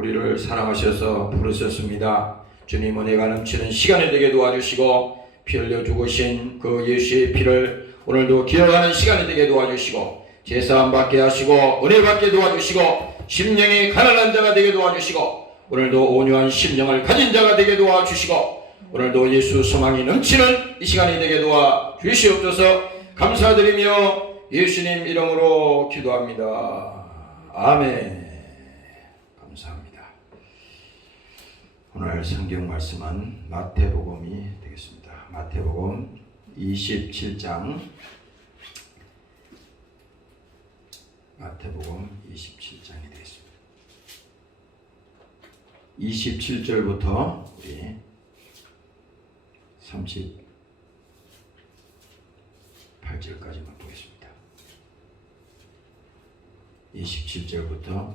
우리를 사랑하셔서 부르셨습니다. 주님 은혜가 넘치는 시간이 되게 도와주시고 피 흘려 죽으신 그 예수의 피를 오늘도 기억하는 시간이 되게 도와주시고 제사함 받게 하시고 은혜 받게 도와주시고 심령이 가난한 자가 되게 도와주시고 오늘도 온유한 심령을 가진 자가 되게 도와주시고 오늘도 예수 소망이 넘치는 이 시간이 되게 도와주시옵소서. 감사드리며 예수님 이름으로 기도합니다. 아멘. 감사합니다. 오늘 성경 말씀은 마태복음이 되겠습니다. 마태복음 27장 마태복음 27장이 되겠습니다. 27절부터 우리 38절까지만 보겠습니다. 27절부터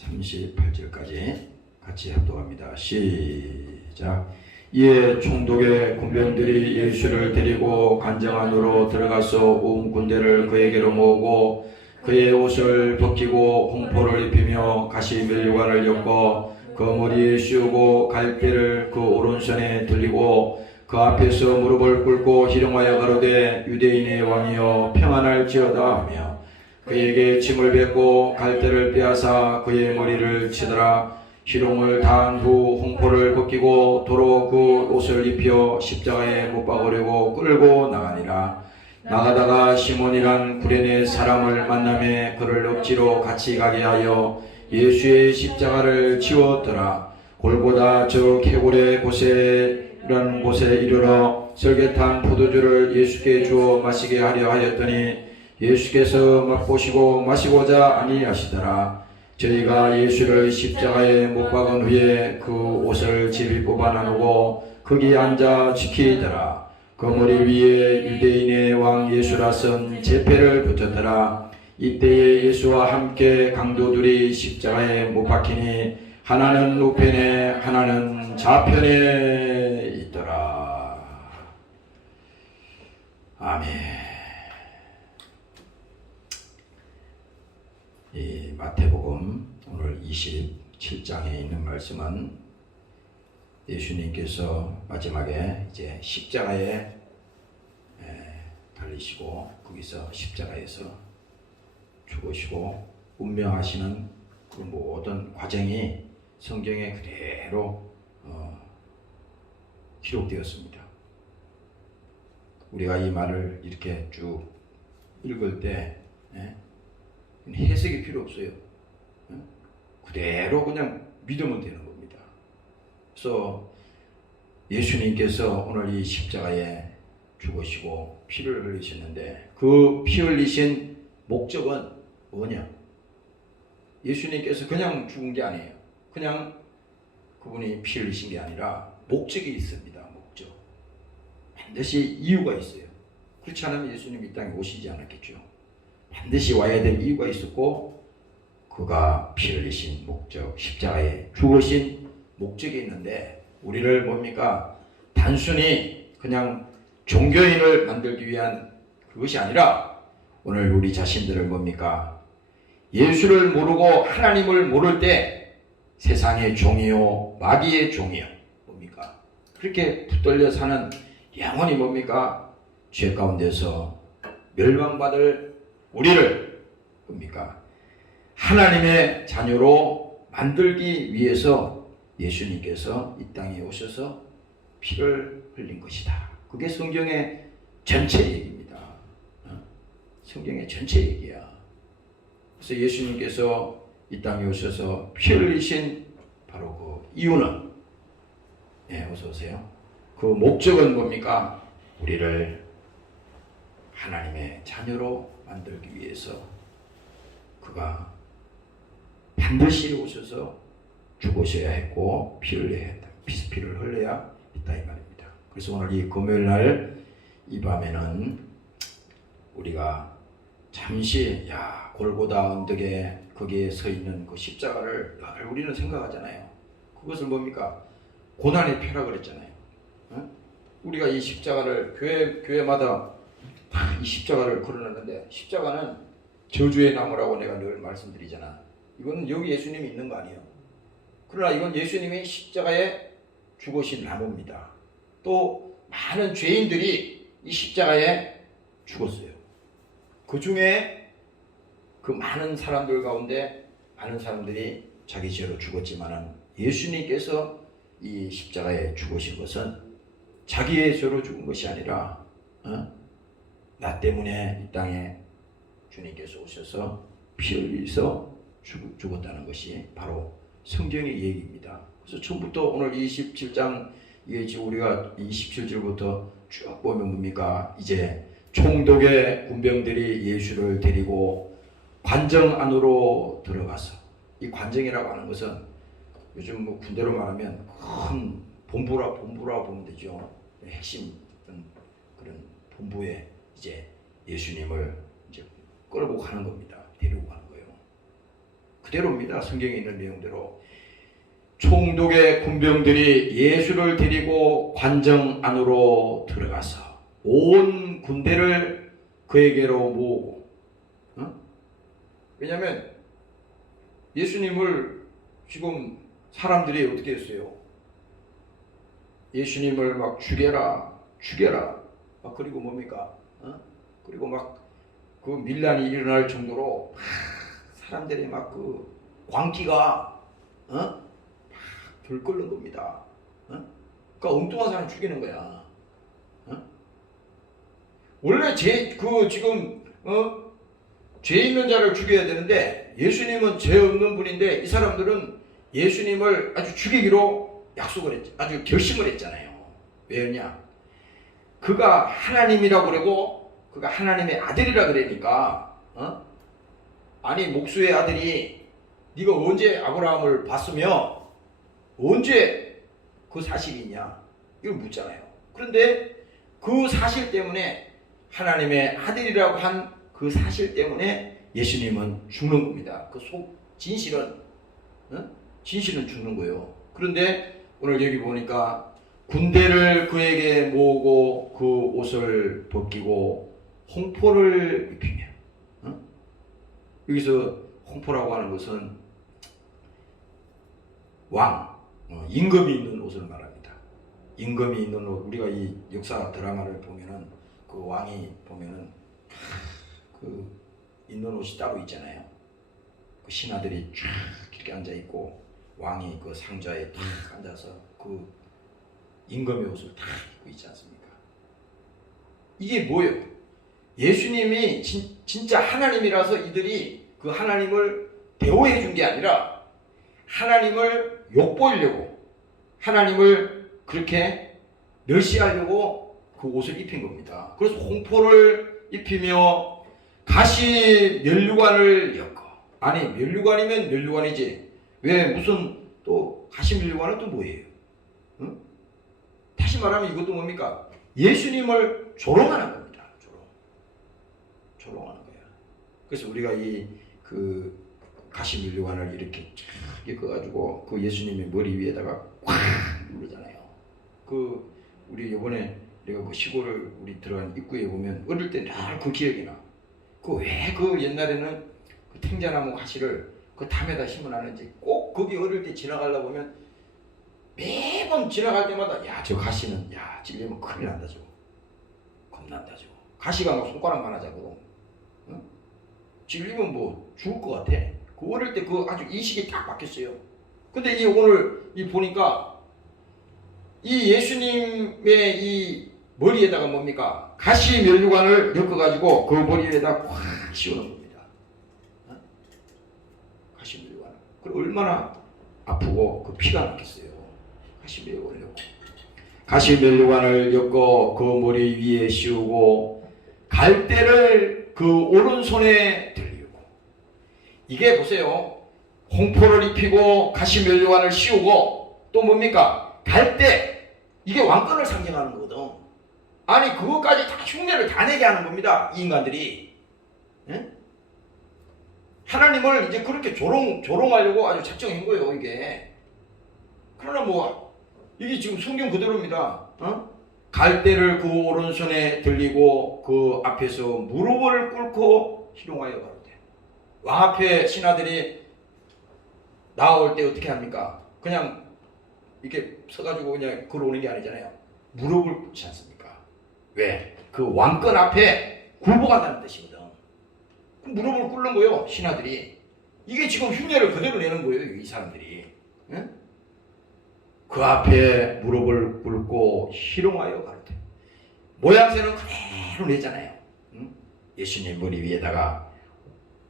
38절까지 같이 합독합니다. 시작. 이에 총독의 군병들이 예수를 데리고 관장 안으로 들어가서 온 군대를 그에게로 모으고 그의 옷을 벗기고 홍포를 입히며 가시 면류관을 엮고 그 머리에 씌우고 갈대를 그 오른손에 들리고 그 앞에서 무릎을 꿇고 희롱하여 가로되 유대인의 왕이여 평안할지어다 하며 그에게 짐을 뱉고 갈대를 빼앗아 그의 머리를 치더라. 희롱을 다한 후 홍포를 벗기고 도로 그 옷을 입혀 십자가에 못 박으려고 끌고 나가니라. 나가다가 시몬이란 구레네 사람을 만나매 그를 억지로 같이 가게 하여 예수의 십자가를 지웠더라. 골고다 저 개굴의 곳이라는 곳에 이르러 설계탄 포도주를 예수께 주어 마시게 하려 하였더니 예수께서 맛보시고 마시고자 아니하시더라. 저희가 예수를 십자가에 못 박은 후에 그 옷을 제비 뽑아 나누고 거기 앉아 지키더라. 그 머리 위에 유대인의 왕 예수라 쓴 제패를 붙였더라. 이때에 예수와 함께 강도들이 십자가에 못 박히니 하나는 우편에 하나는 좌편에 있더라. 아멘. 이 마태복음 오늘 27장에 있는 말씀은 예수님께서 마지막에 이제 십자가에 달리시고 거기서 십자가에서 죽으시고 운명하시는 그 모든 과정이 성경에 그대로 기록되었습니다. 우리가 이 말을 이렇게 쭉 읽을 때 해석이 필요 없어요. 그대로 그냥 믿으면 되는 겁니다. 그래서 예수님께서 오늘 이 십자가에 죽으시고 피를 흘리셨는데 그 피 흘리신 목적은 뭐냐? 예수님께서 그냥 죽은 게 아니에요. 그냥 그분이 피 흘리신 게 아니라 목적이 있습니다. 목적. 반드시 이유가 있어요. 그렇지 않으면 예수님이 이 땅에 오시지 않았겠죠. 반드시 와야 될 이유가 있었고 그가 피 흘리신 목적, 십자가에 죽으신 목적이 있는데 우리를 뭡니까? 단순히 그냥 종교인을 만들기 위한 그것이 아니라 오늘 우리 자신들을 뭡니까? 예수를 모르고 하나님을 모를 때 세상의 종이요 마귀의 종이요 뭡니까? 그렇게 붙들려 사는 영혼이 뭡니까? 죄 가운데서 멸망받을 우리를 뭡니까? 하나님의 자녀로 만들기 위해서 예수님께서 이 땅에 오셔서 피를 흘린 것이다. 그게 성경의 전체 얘기입니다. 성경의 전체 얘기야. 그래서 예수님께서 이 땅에 오셔서 피 흘리신 바로 그 이유는 어서 오세요. 그 목적은 뭡니까? 우리를 하나님의 자녀로 만들기 위해서 그가 반드시 오셔서 죽으셔야 했고 피를 흘려야 했다 이 말입니다. 그래서 오늘 이 금요일 날 이 밤에는 우리가 잠시 골고다 언덕에 거기에 서 있는 그 십자가를 우리는 생각하잖아요. 그것을 뭡니까? 고난의 표라 그랬잖아요. 우리가 이 십자가를 교회마다 이 십자가를 걸어놨는데 십자가는 저주의 나무라고 내가 늘 말씀드리잖아. 이건 여기 예수님이 있는 거 아니에요. 그러나 이건 예수님이 십자가에 죽으신 나무입니다. 또 많은 죄인들이 이 십자가에 죽었어요. 그 중에 그 많은 사람들 가운데 많은 사람들이 자기 죄로 죽었지만은 예수님께서 이 십자가에 죽으신 것은 자기의 죄로 죽은 것이 아니라 나 때문에 이 땅에 주님께서 오셔서 피 흘리셔서 죽었다는 것이 바로 성경의 얘기입니다. 그래서 처음부터 오늘 27장 이게 지금 우리가 27절부터 쭉 보면 뭡니까? 이제 총독의 군병들이 예수를 데리고 관정 안으로 들어가서, 이 관정이라고 하는 것은 요즘 뭐 군대로 말하면 큰 본부라 보면 되죠. 핵심 그런 본부에 이제 예수님을 이제 끌고 가는 겁니다. 데리고 가는 거예요. 그대로입니다. 성경에 있는 내용대로 총독의 군병들이 예수를 데리고 관정 안으로 들어가서 온 군대를 그에게로 모으고, 왜냐하면 예수님을 지금 사람들이 어떻게 했어요? 예수님을 막 죽여라 그리고 뭡니까? 그리고 막 그 밀란이 일어날 정도로 사람들이 막 그 광기가 막 들끓는 겁니다. 그러니까 엉뚱한 사람 죽이는 거야. 원래 지금 죄 있는 자를 죽여야 되는데 예수님은 죄 없는 분인데 이 사람들은 예수님을 아주 죽이기로 약속을 했죠. 아주 결심을 했잖아요. 왜냐? 그가 하나님이라고 그러고 그가 하나님의 아들이라 그러니까 아니 목수의 아들이 네가 언제 아브라함을 봤으며 언제 그 사실이 있냐 이걸 묻잖아요. 그런데 그 사실 때문에 하나님의 아들이라고 한 그 사실 때문에 예수님은 죽는 겁니다. 그 속 진실은 죽는 거예요. 그런데 오늘 여기 보니까 군대를 그에게 모으고 그 옷을 벗기고 홍포를 입히며, 여기서 홍포라고 하는 것은 왕, 임금이 있는 옷을 말합니다. 임금이 있는 옷, 우리가 이 역사 드라마를 보면은 그 왕이 보면은 그 있는 옷이 따로 있잖아요. 그 신하들이 쫙 이렇게 앉아 있고 왕이 그 상자에 탁 앉아서 그 임금의 옷을 다 입고 있지 않습니까? 이게 뭐예요? 예수님이 진짜 하나님이라서 이들이 그 하나님을 대우해 준 게 아니라 하나님을 욕보이려고, 하나님을 그렇게 멸시하려고 그 옷을 입힌 겁니다. 그래서 홍포를 입히며 가시 면류관을 엮어. 아니 면류관이면 면류관이지 왜 무슨 또 가시 면류관은 또 뭐예요? 다시 말하면 이것도 뭡니까? 예수님을 조롱하는 겁니다. 조롱하는 거야. 그래서 우리가 이 그 가시 면류관을 이렇게 쫙 엮어가지고 그 예수님의 머리 위에다가 꽉 누르잖아요. 그 우리 이번에 내가 그 시골을 우리 들어간 입구에 보면 어릴 때 늘 그 기억이 나. 그 왜 그 옛날에는 그 탱자나무 가시를 그 담에다 심어놨는지 꼭 거기 어릴 때 지나가려 보면 매번 지나갈 때마다 야 저 가시는 야 찔리면 큰일 난다 저거 겁난다 저거 가시가 막 손가락만 하자고 찔리면 뭐 죽을 것 같아. 그 어릴 때 그 아주 인식이 딱 바뀌었어요. 근데 이 오늘 이 보니까 이 예수님의 이 머리에다가 뭡니까? 가시 면류관을 엮어가지고 그 머리에다 꽉 씌우는 겁니다. 가시 면류관. 그리고 얼마나 아프고 그 피가 났겠어요. 가시 면류관을 엮고. 가시 면류관을 엮어 그 머리 위에 씌우고 갈대를 그 오른손에 들리고. 이게 보세요. 홍포를 입히고 가시 면류관을 씌우고 또 뭡니까? 갈대. 이게 왕권을 상징하는 거거든. 아니 그것까지 다 흉내를 다 내게 하는 겁니다. 이 인간들이. 예? 하나님을 이제 그렇게 조롱하려고 아주 작정한 거예요 이게. 그러나 뭐 이게 지금 성경 그대로입니다. 갈대를 그 오른손에 들리고 그 앞에서 무릎을 꿇고 희롱하여 가로되. 왕 앞에 신하들이 나올 때 어떻게 합니까? 그냥 이렇게 서가지고 그냥 걸어오는 게 아니잖아요. 무릎을 꿇지 않습니까? 왜? 그 왕권 앞에 굴복한다는 뜻이거든. 무릎을 꿇는 거예요, 신하들이. 이게 지금 흉내를 그대로 내는 거예요, 이 사람들이. 응? 그 앞에 무릎을 꿇고 희롱하여 가로되. 모양새는 그대로 내잖아요. 응? 예수님 머리 위에다가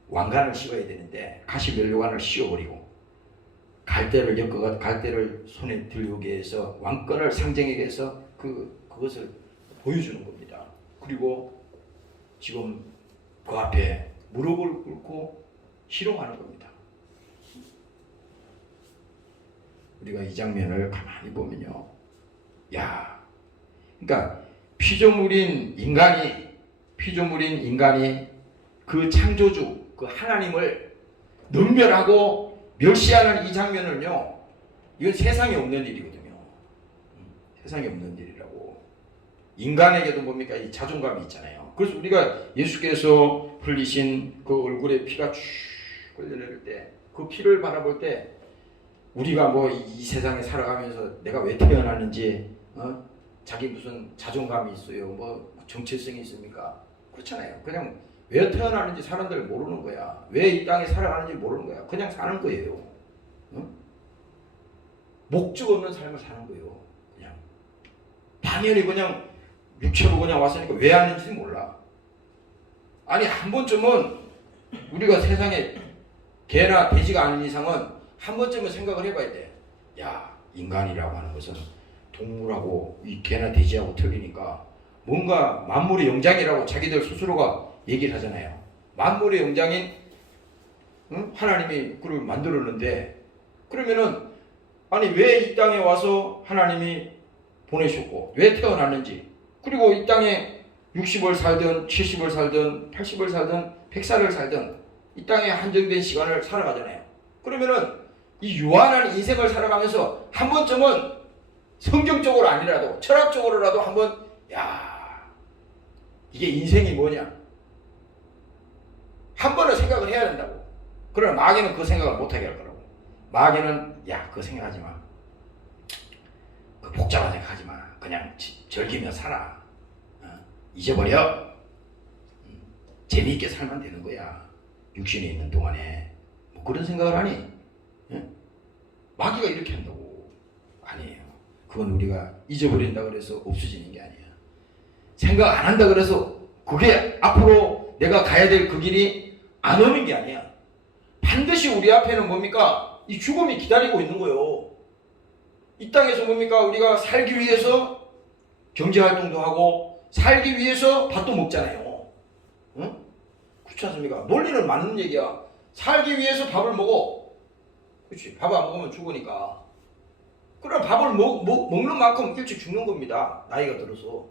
왕관을 씌워야 되는데 가시면류관을 씌워버리고 갈대를 엮어가 갈대를 손에 들기 위해서 왕권을 상징하기 위해서 그것을 보여주는 겁니다. 그리고 지금 그 앞에 무릎을 꿇고 희롱하는 겁니다. 우리가 이 장면을 가만히 보면요, 야, 그러니까 피조물인 인간이 그 창조주, 그 하나님을 능멸하고 멸시하는 이 장면을요, 이건 세상에 없는 일이거든요. 세상에 없는 일이라고. 인간에게도 뭡니까? 이 자존감이 있잖아요. 그래서 우리가 예수께서 흘리신 그 얼굴에 피가 쭉 흘러내릴 때, 그 피를 바라볼 때, 우리가 뭐 이 세상에 살아가면서 내가 왜 태어났는지, 자기 무슨 자존감이 있어요, 뭐 정체성이 있습니까? 그렇잖아요. 그냥 왜 태어났는지 사람들 모르는 거야. 왜 이 땅에 살아가는지 모르는 거야. 그냥 사는 거예요. 목적 없는 삶을 사는 거예요. 그냥 당연히 그냥 육체로 그냥 왔으니까 왜 왔는지 몰라. 아니 한 번쯤은 우리가 세상에 개나 돼지가 아닌 이상은 한 번쯤은 생각을 해봐야 돼. 야, 인간이라고 하는 것은 동물하고 이 개나 돼지하고 틀리니까 뭔가 만물의 영장이라고 자기들 스스로가 얘기를 하잖아요. 만물의 영장인 하나님이 그를 만들었는데, 그러면은 아니 왜 이 땅에 와서 하나님이 보내셨고 왜 태어났는지, 그리고 이 땅에 60을 살든 70을 살든 80을 살든 100살을 살든 이 땅에 한정된 시간을 살아가잖아요. 그러면은 이 유한한 인생을 살아가면서 한 번쯤은 성경적으로 아니라도 철학적으로라도 한번, 야, 이게 인생이 뭐냐, 한 번은 생각을 해야 된다고. 그러나 마귀는 그 생각을 못하게 할 거라고. 마귀는 야, 그거 생각하지 마. 그 복잡한 생각하지 마. 그냥 즐기며 살아. 잊어버려. 재미있게 살면 되는 거야. 육신에 있는 동안에. 뭐 그런 생각을 하니? 마귀가 이렇게 한다고. 아니에요. 그건 우리가 잊어버린다 그래서 없어지는 게 아니야. 생각 안 한다 그래서 그게 앞으로 내가 가야 될 그 길이 안 오는 게 아니야. 반드시 우리 앞에는 뭡니까? 이 죽음이 기다리고 있는 거예요. 이 땅에서 뭡니까? 우리가 살기 위해서 경제활동도 하고 살기 위해서 밥도 먹잖아요. 응? 그렇지 않습니까? 논리는 맞는 얘기야. 살기 위해서 밥을 먹어. 그렇지. 밥 안 먹으면 죽으니까. 그럼 밥을 먹는 만큼 일찍 죽는 겁니다. 나이가 들어서.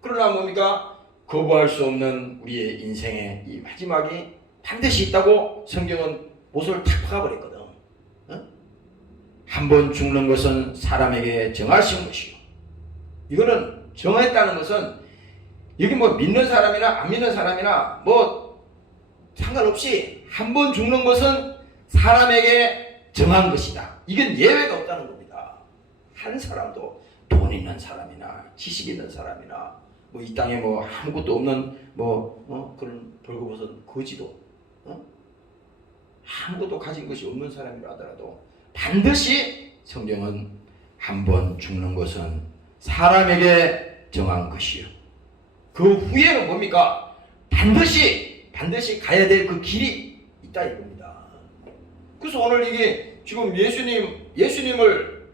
그러나 뭡니까? 거부할 수 없는 우리의 인생의 이 마지막이 반드시 있다고 성경은 못을 탁 박아버렸거든. 한 번 죽는 것은 사람에게 정하신 것이요. 이거는 정했다는 것은 여기 뭐 믿는 사람이나 안 믿는 사람이나 뭐 상관없이 한 번 죽는 것은 사람에게 정한 것이다. 이건 예외가 없다는 겁니다. 한 사람도 돈 있는 사람이나 지식 있는 사람이나 뭐 이 땅에 뭐 아무것도 없는 그런 벌거벗은 거지도 아무것도 가진 것이 없는 사람이라 하더라도 반드시 성경은 한 번 죽는 것은 사람에게 정한 것이요. 그 후에는 뭡니까? 반드시 가야 될 그 길이 있다 이겁니다. 그래서 오늘 이게 지금 예수님을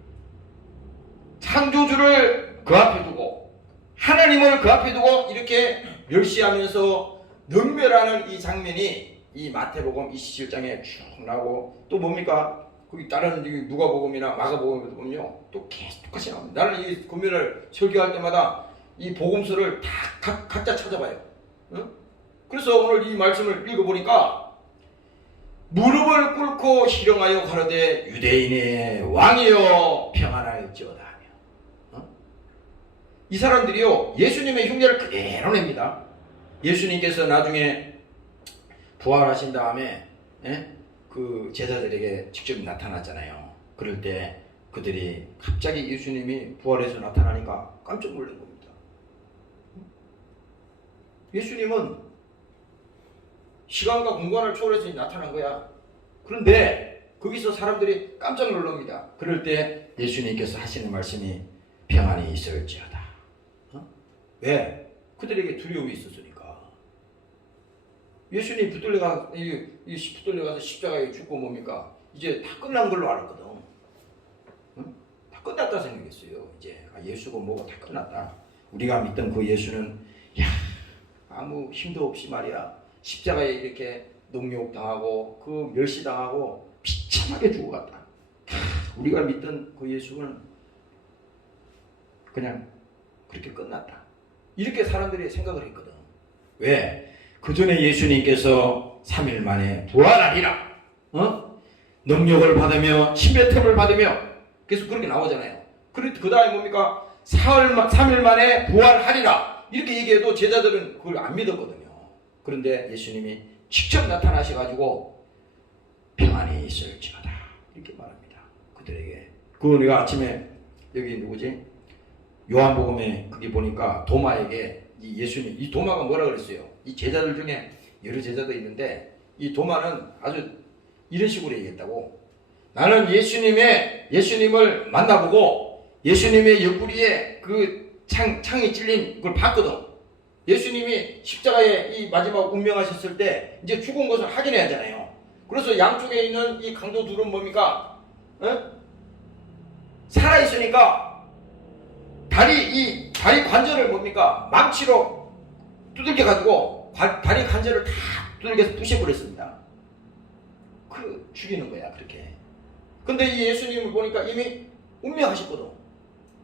창조주를 그 앞에 두고 하나님을 그 앞에 두고 이렇게 멸시하면서 능멸하는 이 장면이 이 마태복음 27장에 쭉 나오고, 또 뭡니까? 거기 다른 누가복음이나 마가복음에도 보면요, 또 계속 똑같이 나옵니다. 나는 이 금요일을 설교할 때마다 이 복음서를 다 각자 찾아봐요. 응? 그래서 오늘 이 말씀을 읽어보니까 무릎을 꿇고 희롱하여 가로되 유대인의 왕이여 평안하였지어다 하며, 이 사람들이요 예수님의 흉내를 그대로 냅니다. 예수님께서 나중에 부활하신 다음에 그 제자들에게 직접 나타났잖아요. 그럴 때 그들이 갑자기 예수님이 부활해서 나타나니까 깜짝 놀란 겁니다. 예수님은 시간과 공간을 초월해서 나타난 거야. 그런데 거기서 사람들이 깜짝 놀랍니다. 그럴 때 예수님께서 하시는 말씀이 평안이 있을지어다. 왜? 그들에게 두려움이 있었으니까. 예수님 붙들려 가서 십자가에 죽고 뭡니까? 이제 다 끝난 걸로 알았거든. 응? 다 끝났다 생각했어요. 이제 예수고 뭐고 다 끝났다. 우리가 믿던 그 예수는 아무 힘도 없이 말이야. 십자가에 이렇게 농욕당하고 그 멸시당하고 비참하게 죽어갔다. 우리가 믿던 그 예수는 그냥 그렇게 끝났다. 이렇게 사람들이 생각을 했거든. 왜? 그 전에 예수님께서 3일 만에 부활하리라. 능력을 받으며 침뱉음을 받으며 계속 그렇게 나오잖아요. 그 다음에 뭡니까? 3일 만에 부활하리라. 이렇게 얘기해도 제자들은 그걸 안 믿었거든요. 그런데 예수님이 직접 나타나셔가지고 평안이 있을지어다. 이렇게 말합니다. 그들에게. 그거 내가 아침에 여기 누구지? 요한복음에 거기 보니까 도마에게 이 예수님, 이 도마가 뭐라 그랬어요? 이 제자들 중에 여러 제자도 있는데 이 도마는 아주 이런 식으로 얘기했다고. 나는 예수님을 만나보고 예수님의 옆구리에 그 창이 찔린 걸 봤거든. 예수님이 십자가에 이 마지막 운명하셨을 때 이제 죽은 것을 확인해야 하잖아요. 그래서 양쪽에 있는 이 강도 둘은 뭡니까? 살아있으니까 다리 관절을 뭡니까? 망치로 두들겨가지고 다리 관절을 다 두들겨서 부셔버렸습니다. 죽이는 거야, 그렇게. 근데 이 예수님을 보니까 이미 운명하셨거든.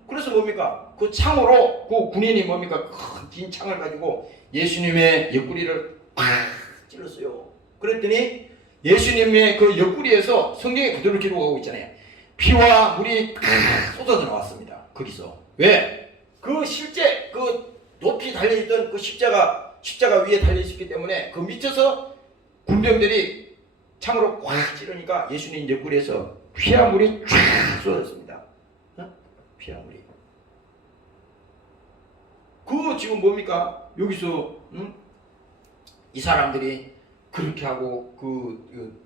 그래서 뭡니까? 그 창으로 그 군인이 뭡니까? 큰 긴 창을 가지고 예수님의 옆구리를 팍 찔렀어요. 그랬더니 예수님의 그 옆구리에서 성경에 그대로 기록하고 있잖아요. 피와 물이 쏟아져 나왔습니다. 거기서. 왜? 그 실제 그 높이 달려있던 그 십자가 위에 달려있었기 때문에 그 밑에서 군병들이 창으로 꽉 찌르니까 예수님 옆구리에서 피와 물이 쫙 쏟아졌습니다. 피와 물이. 그거 지금 뭡니까? 여기서 이 사람들이 그렇게 하고 그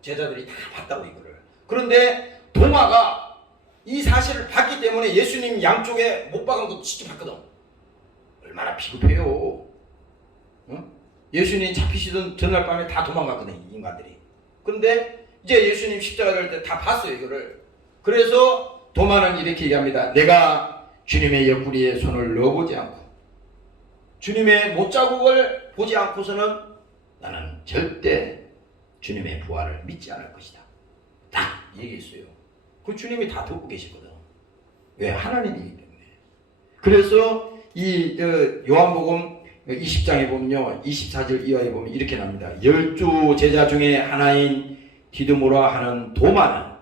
제자들이 다 봤다고 이거를. 그런데 도마가 이 사실을 봤기 때문에 예수님 양쪽에 못 박은 것도 직접 봤거든. 얼마나 비겁해요. 예수님 잡히시던 전날 밤에 다 도망갔거든, 이 인간들이. 그런데 이제 예수님 십자가 될 때 다 봤어요, 이거를. 그래서 도마는 이렇게 얘기합니다. 내가 주님의 옆구리에 손을 넣어보지 않고 주님의 못자국을 보지 않고서는 나는 절대 주님의 부활을 믿지 않을 것이다. 딱 얘기했어요. 그 주님이 다 듣고 계시거든. 왜? 하나님이기 때문에. 그래서 이 요한복음 20장에 보면요, 24절 이하에 보면 이렇게 납니다. 12 제자 중에 하나인 디드모라 하는 도마는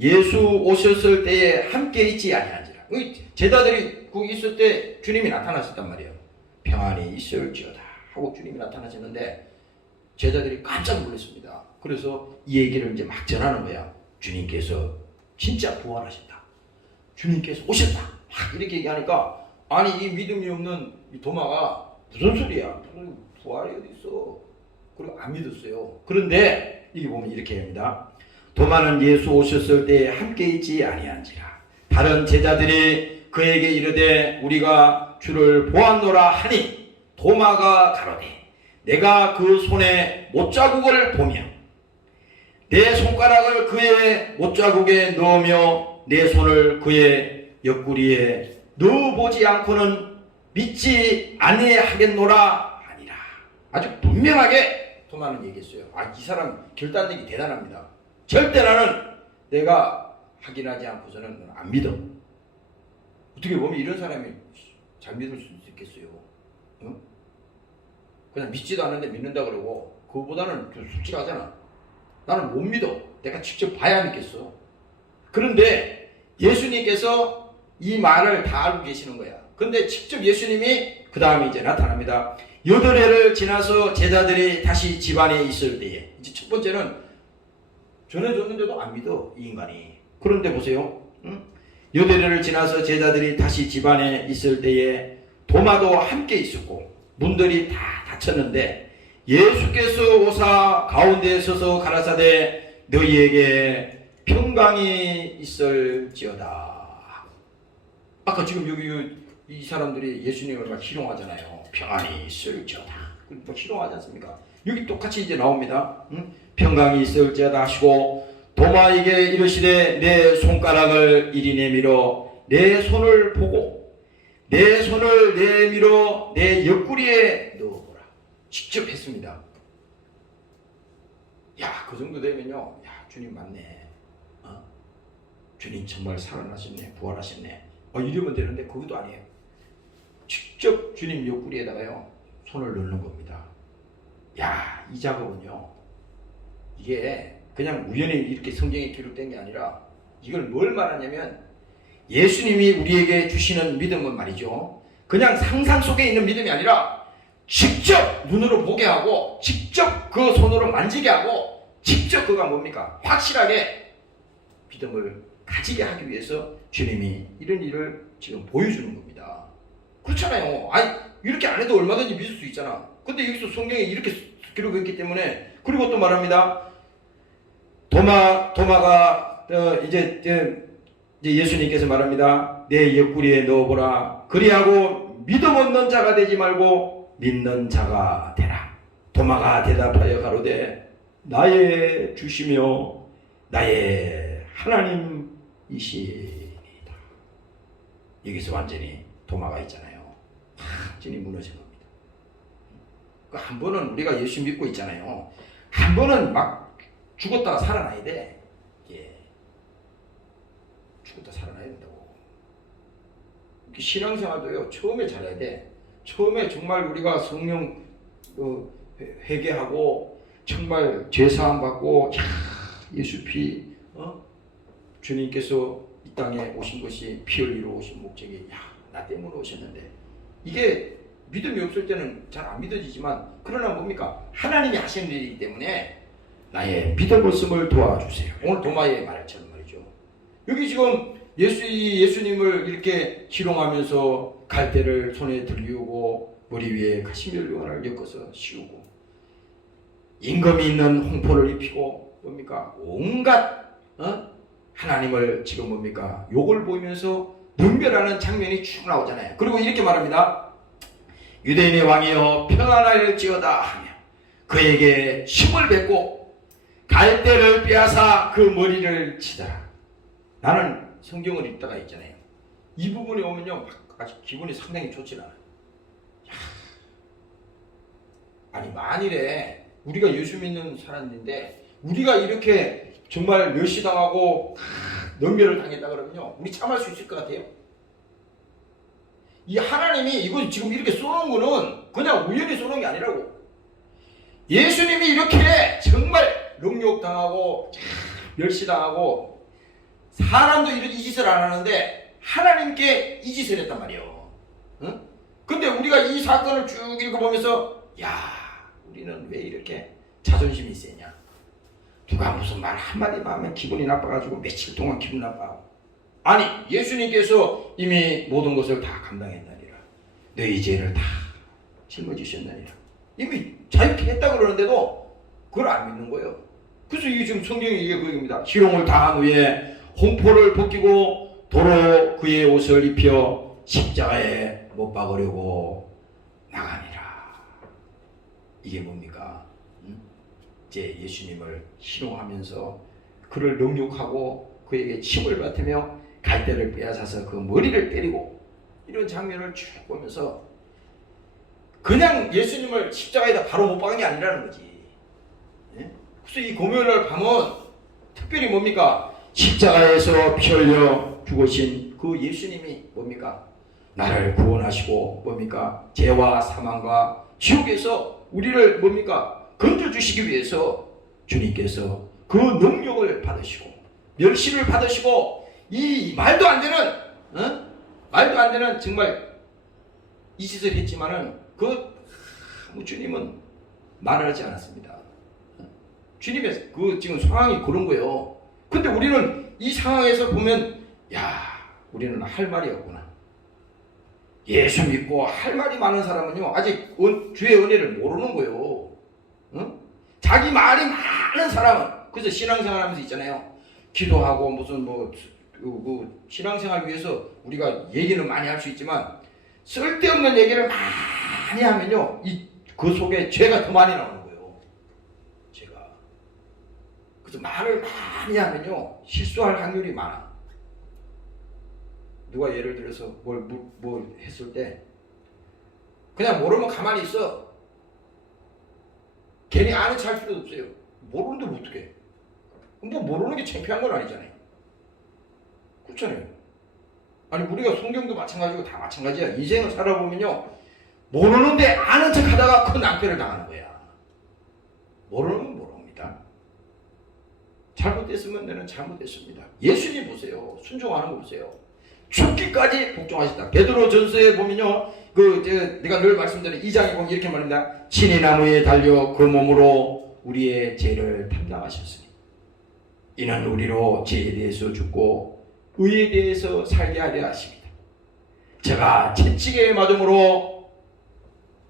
예수 오셨을 때에 함께 있지 아니한지라. 제자들이 거기 있을 때 주님이 나타나셨단 말이에요. 평안이 있을지어다 하고 주님이 나타나셨는데 제자들이 깜짝 놀랐습니다. 그래서 이 얘기를 이제 막 전하는 거야. 주님께서 진짜 부활하셨다. 주님께서 오셨다. 막 이렇게 얘기하니까 아니 이 믿음이 없는 이 도마가 무슨 소리야? 무슨 부활이 어디 있어? 그리고 안 믿었어요. 그런데 이게 보면 이렇게 합니다. 도마는 예수 오셨을 때 함께 있지 아니한지라. 다른 제자들이 그에게 이르되 우리가 주를 보았노라 하니 도마가 가로되 내가 그 손에 못자국을 보며 내 손가락을 그의 못자국에 넣으며 내 손을 그의 옆구리에 넣어보지 않고는 믿지 아니하겠노라 하니라. 아주 분명하게 도마는 얘기했어요. 이 사람 결단력이 대단합니다. 절대 나는 내가 확인하지 않고서는 안 믿어. 어떻게 보면 이런 사람이 잘 믿을 수 있겠어요. 그냥 믿지도 않는데 믿는다 그러고 그거보다는 좀 솔직하잖아. 나는 못 믿어. 내가 직접 봐야 믿겠어. 그런데 예수님께서 이 말을 다 알고 계시는 거야. 근데 직접 예수님이 그 다음에 이제 나타납니다. 8해를 지나서 제자들이 다시 집안에 있을 때에 이제 첫 번째는 전해줬는데도 안 믿어, 이 인간이. 그런데 보세요. 여대를 지나서 제자들이 다시 집안에 있을 때에 도마도 함께 있었고 문들이 다 닫혔는데 예수께서 오사 가운데에 서서 가라사대 너희에게 평강이 있을지어다. 아까 지금 여기 이 사람들이 예수님을 막 희롱하잖아요. 평안이 있을지어다. 뭐 희롱하지 않습니까? 여기 똑같이 이제 나옵니다. 평강이 있을지어다 하시고 도마에게 이르시되 내 손가락을 이리 내밀어 내 손을 보고 내 손을 내밀어 내 옆구리에 넣어보라. 직접 했습니다. 야, 그 정도 되면요, 야, 주님 맞네. 주님 정말 살아나셨네, 부활하셨네. 이러면 되는데 그것도 아니에요. 직접 주님 옆구리에다가요 손을 넣는 겁니다. 야, 이 작업은요, 이게 그냥 우연히 이렇게 성경에 기록된 게 아니라 이걸 뭘 말하냐면 예수님이 우리에게 주시는 믿음은 말이죠, 그냥 상상 속에 있는 믿음이 아니라 직접 눈으로 보게 하고 직접 그 손으로 만지게 하고 직접 그가 뭡니까? 확실하게 믿음을 가지게 하기 위해서 주님이 이런 일을 지금 보여주는 겁니다. 그렇잖아요. 아니, 이렇게 안 해도 얼마든지 믿을 수 있잖아. 근데 여기서 성경에 이렇게 기록했기 때문에. 그리고 또 말합니다. 도마가 이제 예수님께서 말합니다. 내 옆구리에 넣어보라. 그리하고 믿음 없는 자가 되지 말고 믿는 자가 되라. 도마가 대답하여 가로되 나의 주시며 나의 하나님이시니이다. 여기서 완전히 도마가 있잖아요. 완전히 무너진 겁니다. 한 번은 우리가 예수 믿고 있잖아요. 한 번은 막 죽었다가 살아나야 돼. 예. 죽었다 살아나야 된다고. 신앙생활도요, 처음에 잘해야 돼. 처음에 정말 우리가 성령 회개하고 정말 죄사함 받고, 예수 피, 주님께서 이 땅에 오신 것이 피 흘리러 오신 목적이, 나 때문에 오셨는데, 이게 믿음이 없을 때는 잘 안 믿어지지만, 그러나 뭡니까? 하나님이 하시는 일이기 때문에 나의 믿음 없음을 도와주세요. 오늘 도마의 말처럼 말이죠. 여기 지금 예수님을 이렇게 희롱하면서 갈대를 손에 들리우고 머리 위에 가시멜론을 엮어서 씌우고 임금이 있는 홍포를 입히고 뭡니까? 온갖 하나님을 지금 뭡니까? 욕을 보이면서 능멸하는 장면이 쭉 나오잖아요. 그리고 이렇게 말합니다. 유대인의 왕이여 평안할지어다 하며 그에게 침을 뱉고 갈대를 빼앗아 그 머리를 치더라. 나는 성경을 읽다가 있잖아요. 이 부분에 오면요, 아주 기분이 상당히 좋지 않아요. 아니, 만일에 우리가 예수 믿는 사람인데 우리가 이렇게 정말 멸시당하고 능멸을 당했다 그러면요, 우리 참을 수 있을 것 같아요? 이 하나님이 이거 지금 이렇게 쏘는 거는 그냥 우연히 쏘는 게 아니라고. 예수님이 이렇게 정말 능욕당하고 멸시당하고 사람도 이 짓을 안 하는데 하나님께 이 짓을 했단 말이에요. 근데 우리가 이 사건을 쭉 읽어보면서 우리는 왜 이렇게 자존심이 세냐, 누가 무슨 말 한마디만 하면 기분이 나빠가지고 며칠 동안 기분 나빠하고. 아니, 예수님께서 이미 모든 것을 다 감당했나니라. 너희 죄를 다 짊어지셨나니라. 이미 자유케 했다 그러는데도 그걸 안 믿는 거예요. 그래서 이게 지금 성경이 이게 그겁니다. 희롱을 당한 후에 홍포를 벗기고 도로 그의 옷을 입혀 십자가에 못 박으려고 나가니라. 이게 뭡니까? 이제 예수님을 희롱하면서 그를 능욕하고 그에게 침을 뱉으며 갈대를 빼앗아서 그 머리를 때리고 이런 장면을 쭉 보면서 그냥 예수님을 십자가에다 바로 못 박은 게 아니라는 거지. 그래서 이 금요일날 밤은 특별히 뭡니까? 십자가에서 피 흘려 죽으신 그 예수님이 뭡니까? 나를 구원하시고 뭡니까? 죄와 사망과 지옥에서 우리를 뭡니까? 건져주시기 위해서 주님께서 그 능력을 받으시고 멸시를 받으시고 이 말도 안 되는 정말 이 짓을 했지만은 주님은 말을 하지 않았습니다. 주님의 그 지금 상황이 그런 거예요. 근데 우리는 이 상황에서 보면 야, 우리는 할 말이 없구나. 예수 믿고 할 말이 많은 사람은요 아직 주의 은혜를 모르는 거예요. 응? 자기 말이 많은 사람은 그래서 신앙생활하면서 있잖아요. 기도하고 무슨 신앙생활 위해서 우리가 얘기는 많이 할 수 있지만 쓸데없는 얘기를 많이 하면요 그 속에 죄가 더 많이 나오는 거예요. 죄가. 그래서 말을 많이 하면요 실수할 확률이 많아. 누가 예를 들어서 뭘 했을 때 그냥 모르면 가만히 있어. 괜히 아는 척 할 필요도 없어요. 모르는데 뭐 어떡해. 뭐 모르는 게 창피한 건 아니잖아요. 그렇잖아요. 아니 우리가 성경도 마찬가지고 다 마찬가지야. 인생을 살아보면요 모르는데 아는 척 하다가 큰 낭패를 당하는 거야. 모르는 모릅니다. 잘못됐으면 내는 잘못됐습니다. 예수님 보세요. 순종하는 거 보세요. 죽기까지 복종하셨다. 베드로전서에 보면요 내가 늘 말씀드린 2장에 보면 이렇게 말합니다. 신이 나무에 달려 그 몸으로 우리의 죄를 담당하셨으니 이는 우리로 죄에 대해서 죽고 의에 대해서 살게 하려 하십니다. 제가 채찍에 맞음으로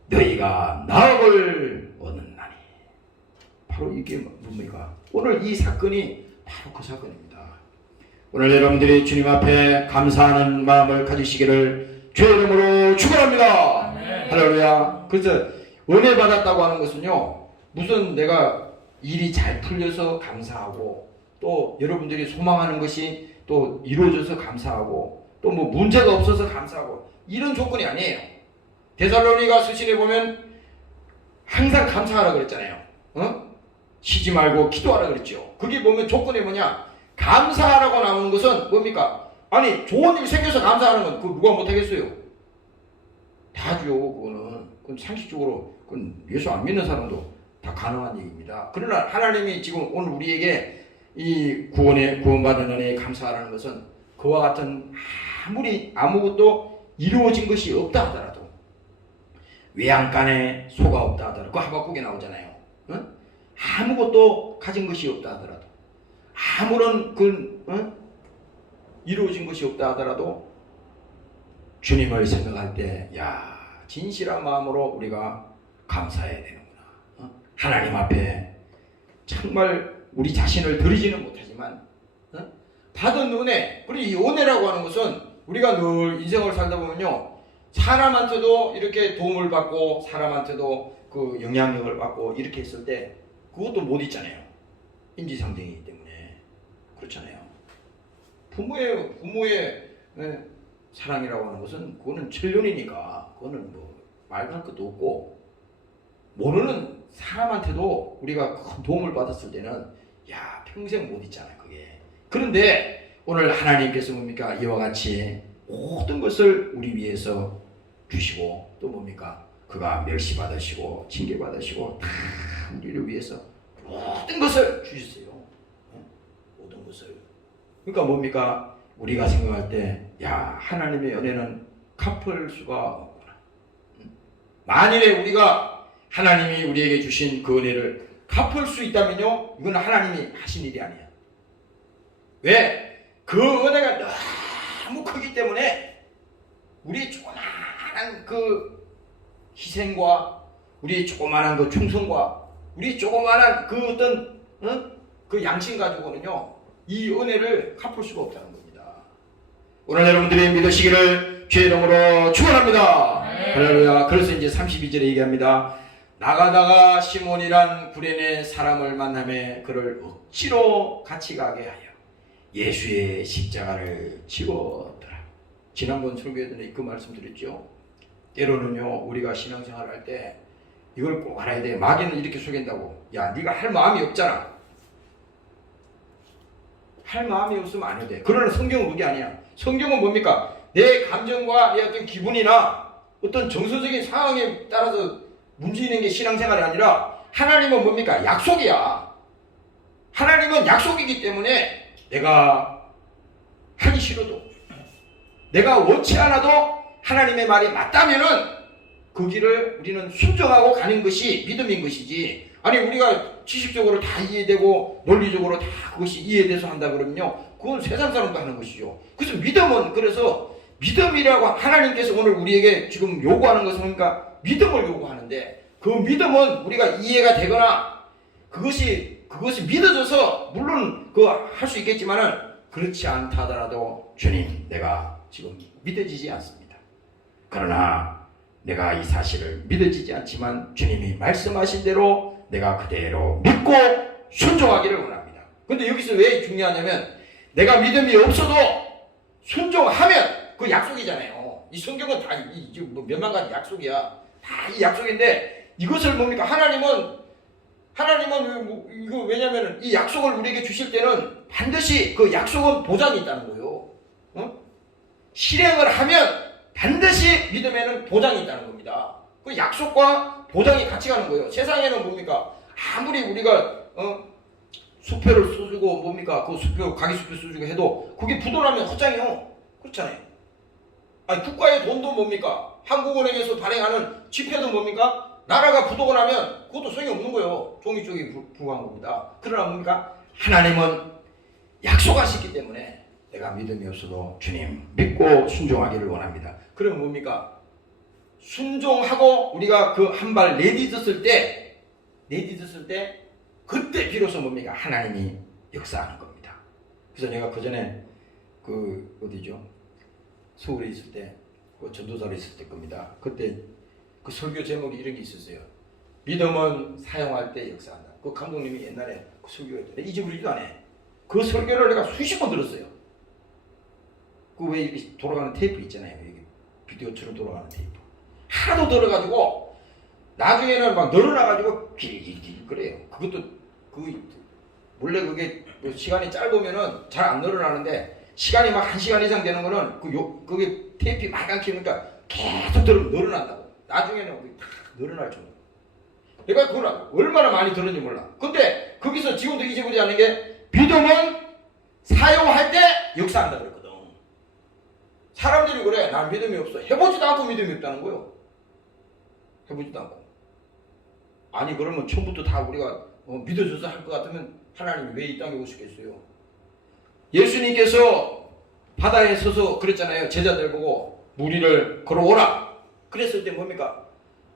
너희가 나음을 얻는다니. 바로 이게 뭡니까? 오늘 이 사건이 바로 그 사건입니다. 오늘 여러분들이 주님 앞에 감사하는 마음을 가지시기를 주의 이름으로 축원합니다. 할렐루야. 그래서 은혜 받았다고 하는 것은요 무슨 내가 일이 잘 풀려서 감사하고 또 여러분들이 소망하는 것이 또 이루어져서 감사하고 또 뭐 문제가 없어서 감사하고 이런 조건이 아니에요. 데살로니가 서신에 보면 항상 감사하라 그랬잖아요. 쉬지 말고 기도하라 그랬죠. 그게 보면 조건이 뭐냐? 감사하라고 나오는 것은 뭡니까? 아니 좋은 일 생겨서 감사하는 건 그거 누가 못하겠어요? 다죠. 그건 상식적으로 그건 예수 안 믿는 사람도 다 가능한 얘기입니다. 그러나 하나님이 지금 오늘 우리에게 이 구원받은 은혜에 감사하라는 것은 그와 같은 아무리 아무것도 이루어진 것이 없다 하더라도 외양간에 소가 없다 하더라도 그 하박국에 나오잖아요. 아무것도 가진 것이 없다 하더라도 아무런 이루어진 것이 없다 하더라도 주님을 생각할 때 야 진실한 마음으로 우리가 감사해야 되는구나. 하나님 앞에 정말 우리 자신을 드리지는 못하지만 받은 은혜, 그리고 이 은혜라고 하는 것은 우리가 늘 인생을 살다 보면요 사람한테도 이렇게 도움을 받고 사람한테도 그 영향력을 받고 이렇게 했을 때 그것도 못 잊잖아요. 인지상정이기 때문에. 그렇잖아요. 부모의 사랑이라고 하는 것은 그거는 천륜이니까 그거는 뭐 말도 할 것도 없고 모르는 사람한테도 우리가 큰 도움을 받았을 때는 야 평생 못 잊잖아요 그게. 그런데 오늘 하나님께서 뭡니까? 이와 같이 모든 것을 우리 위해서 주시고 또 뭡니까? 그가 멸시받으시고 징계받으시고 다 우리를 위해서 모든 것을 주셨어요. 모든 것을. 그러니까 뭡니까? 우리가 생각할 때 야 하나님의 은혜는 갚을 수가 없구나. 만일에 우리가 하나님이 우리에게 주신 그 은혜를 갚을 수 있다면요 이건 하나님이 하신 일이 아니야. 왜? 그 은혜가 너무 크기 때문에 우리 조그마한 그 희생과 우리 조그마한 그 충성과 우리 조그마한 그 어떤 그 양심 가지고는요 이 은혜를 갚을 수가 없다는 겁니다. 오늘 여러분들이 믿으시기를 주의 이름으로 축원합니다. 할렐루야. 그래서 이제 32절에 얘기합니다. 나가다가 시몬이란 구레네 사람을 만나매 그를 억지로 같이 가게 하여 예수의 십자가를 지웠더라. 지난번 설교에 그 말씀 드렸죠. 때로는요 우리가 신앙생활 할 때 이걸 꼭 알아야 돼. 마귀는 이렇게 속인다고. 야 네가 할 마음이 없잖아. 할 마음이 없으면 안 해도 돼. 그러나 성경은 그게 아니야. 성경은 뭡니까? 내 감정과 내 어떤 기분이나 어떤 정서적인 상황에 따라서 문제있는 게 신앙생활이 아니라 하나님은 뭡니까? 약속이야. 하나님은 약속이기 때문에 내가 하기 싫어도 내가 원치 않아도 하나님의 말이 맞다면은 그 길을 우리는 순종하고 가는 것이 믿음인 것이지. 아니 우리가 지식적으로 다 이해되고 논리적으로 다 그것이 이해돼서 한다 그러면요 그건 세상 사람도 하는 것이죠. 그래서 믿음은, 그래서 믿음이라고 하나님께서 오늘 우리에게 지금 요구하는 것은 뭡니까? 믿음을 요구하는데, 그 믿음은 우리가 이해가 되거나 그것이 믿어져서 물론 그 할 수 있겠지만은 그렇지 않다 하더라도 주님, 내가 지금 믿어지지 않습니다. 그러나 내가 이 사실을 믿어지지 않지만 주님이 말씀하신 대로 내가 그대로 믿고 순종하기를 원합니다. 근데 여기서 왜 중요하냐면, 내가 믿음이 없어도 순종하면 그 약속이잖아요. 이 성경은 다 뭐 몇만 가지 약속이야. 다 이 약속인데, 이것을 뭡니까? 하나님은 이거 왜냐면은 이 약속을 우리에게 주실 때는 반드시 그 약속은 보장이 있다는 거예요. 실행을 하면 반드시 믿음에는 보장이 있다는 겁니다. 그 약속과 보장이 같이 가는 거예요. 세상에는 뭡니까? 아무리 우리가 수표를 써주고 뭡니까? 그 수표, 가계수표 써주고 해도 그게 부도나면 헛장이요. 그렇잖아요. 아니, 국가의 돈도 뭡니까? 한국은행에서 발행하는 지폐도 뭡니까? 나라가 부도가 나면 그것도 소용이 없는 거예요. 종이 쪽이 불과한 겁니다. 그러나 뭡니까? 하나님은 약속하셨기 때문에 내가 믿음이 없어도 주님 믿고 순종하기를 원합니다. 그러면 뭡니까? 순종하고 우리가 그 한 발 내딛었을 때 그때 비로소 뭡니까? 하나님이 역사하는 겁니다. 그래서 내가 그 전에 그 어디죠? 서울에 있을 때, 그 전도사로 있을 때 겁니다. 그때 그 설교 제목이 이런 게 있었어요. 믿음은 사용할 때 역사한다. 그 감독님이 옛날에 그 설교했는데 잊어버리지도 않아. 그 설교를 내가 수십 번 들었어요. 그 왜 이렇게 돌아가는 테이프 있잖아요. 이게 비디오처럼 돌아가는 테이프. 하도 들어가지고 나중에는 막 늘어나가지고 길길길 그래요. 그것도 원래 그게 시간이 짧으면은 잘 안 늘어나는데, 시간이 막 1시간 이상 되는 거는 그게 테이프 막 안 키우니까 계속 들으면 늘어난다고. 나중에는 그게 다 늘어날 정도. 내가 그걸 얼마나 많이 들었는지 몰라. 근데 거기서 지금도 잊어버리지 않는 게, 믿음은 사용할 때 역사한다 그랬거든. 사람들이 그래. 난 믿음이 없어. 해보지도 않고 믿음이 없다는 거예요. 해보지도 않고. 아니, 그러면 처음부터 다 우리가 믿어줘서 할 것 같으면 하나님이 왜 이 땅에 오시겠어요? 예수님께서 바다에 서서 그랬잖아요. 제자들 보고 물 위를 걸어오라. 그랬을 때 뭡니까?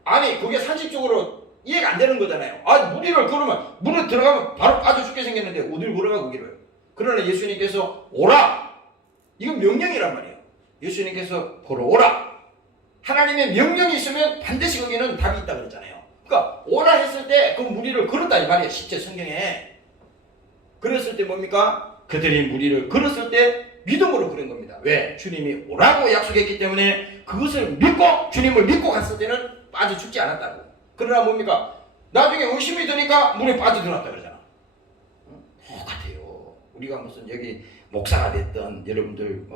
아니, 그게 상식적으로 이해가 안 되는 거잖아요. 아, 물 위를 걸으면 물에 들어가면 바로 빠져 죽게 생겼는데 어디를 걸어가 거기를. 그러나 예수님께서 오라. 이건 명령이란 말이에요. 예수님께서 걸어오라. 하나님의 명령이 있으면 반드시 거기는 답이 있다 그랬잖아요. 그러니까 오라 했을 때 그 물 위를 걸었다 이 말이에요. 실제 성경에. 그랬을 때 뭡니까? 그들이 물 위를 걸었을 때 믿음으로 그런 겁니다. 왜? 주님이 오라고 약속했기 때문에 그것을 믿고, 주님을 믿고 갔을 때는 빠져 죽지 않았다고. 그러나 뭡니까? 나중에 의심이 드니까 물에 빠져들었다 그러잖아. 똑같아요. 우리가 무슨 여기 목사가 됐든, 여러분들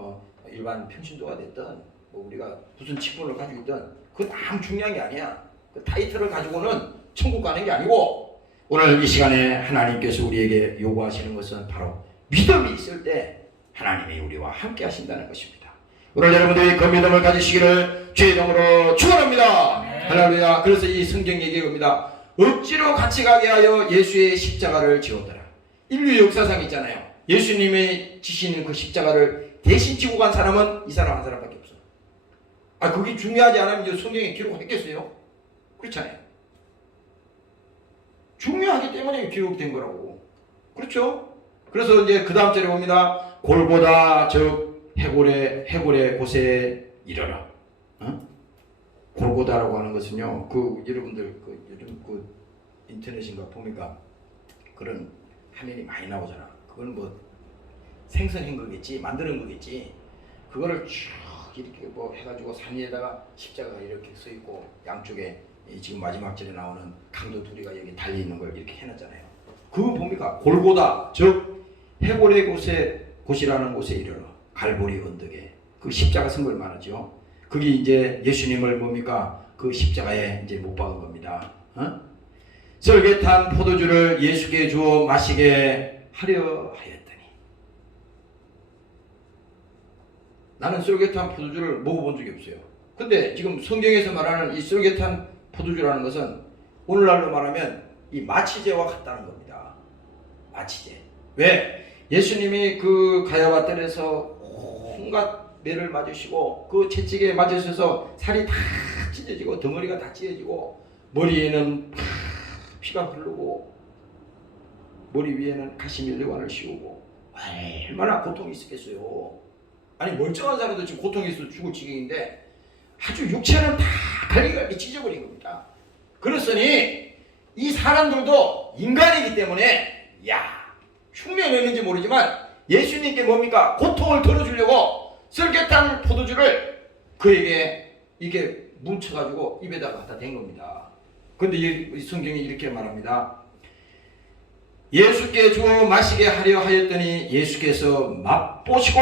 일반 평신도가 됐든, 우리가 무슨 직분을 가지고 있든 그건 아무 중요한 게 아니야. 그 타이틀을 가지고는 천국 가는 게 아니고, 오늘 이 시간에 하나님께서 우리에게 요구하시는 것은 바로 믿음이 있을 때 하나님이 우리와 함께 하신다는 것입니다. 오늘 여러분들이 그 믿음을 가지시기를 주의 이름으로 축원합니다. 할렐루야. 그래서 이 성경 얘기합니다. 억지로 같이 가게 하여 예수의 십자가를 지었더라. 인류 역사상 있잖아요. 예수님이 지시는 그 십자가를 대신 지고 간 사람은 이 사람 한 사람밖에 없어. 아, 그게 중요하지 않으면 이제 성경에 기록했겠어요? 그렇잖아요. 중요하기 때문에 기록된 거라고. 그렇죠? 그래서 이제 그 다음 절에 봅니다. 골고다 즉 해골의 곳에 이르라. 골고다라고 하는 것은요, 여러분들 요즘 인터넷인가 보니까 그런 화면이 많이 나오잖아. 그건 뭐 생성한 거겠지, 만드는 거겠지. 그거를 쭉 이렇게 해가지고 산 위에다가 십자가가 이렇게 서 있고 양쪽에 지금 마지막 절에 나오는 강도 둘이가 여기 달려 있는 걸 이렇게 해놨잖아요. 그거 봅니까? 골고다 즉 해골의 곳이라는 곳에 이르러 갈보리 언덕에 그 십자가 선걸 말하죠. 그게 이제 예수님을 뭡니까? 그 십자가에 이제 못 박은 겁니다. 썰개탄 포도주를 예수께 주어 마시게 하려 하였더니. 나는 썰개탄 포도주를 먹어본 적이 없어요. 근데 지금 성경에서 말하는 이 썰개탄 포도주라는 것은 오늘날로 말하면 이 마취제와 같다는 겁니다. 마취제. 왜? 예수님이 그 가야바들에서 온갖 매를 맞으시고 그 채찍에 맞으셔서 살이 다 찢어지고 덩어리가 다 찢어지고 머리에는 피가 흐르고 머리 위에는 가시밀려관을 씌우고 얼마나 고통이 있었겠어요. 아니 멀쩡한 사람도 지금 고통이 있어서 죽을 지경인데 아주 육체는 다 갈기갈기 찢어버린 겁니다. 그렇으니 이 사람들도 인간이기 때문에 흉내를 냈는지 모르지만 예수님께 뭡니까? 고통을 덜어주려고 썰get한 포도주를 그에게 이게 뭉쳐가지고 입에다가 갖다 댄 겁니다. 그런데 이 성경이 이렇게 말합니다. 예수께 주어 마시게 하려 하였더니 예수께서 맛보시고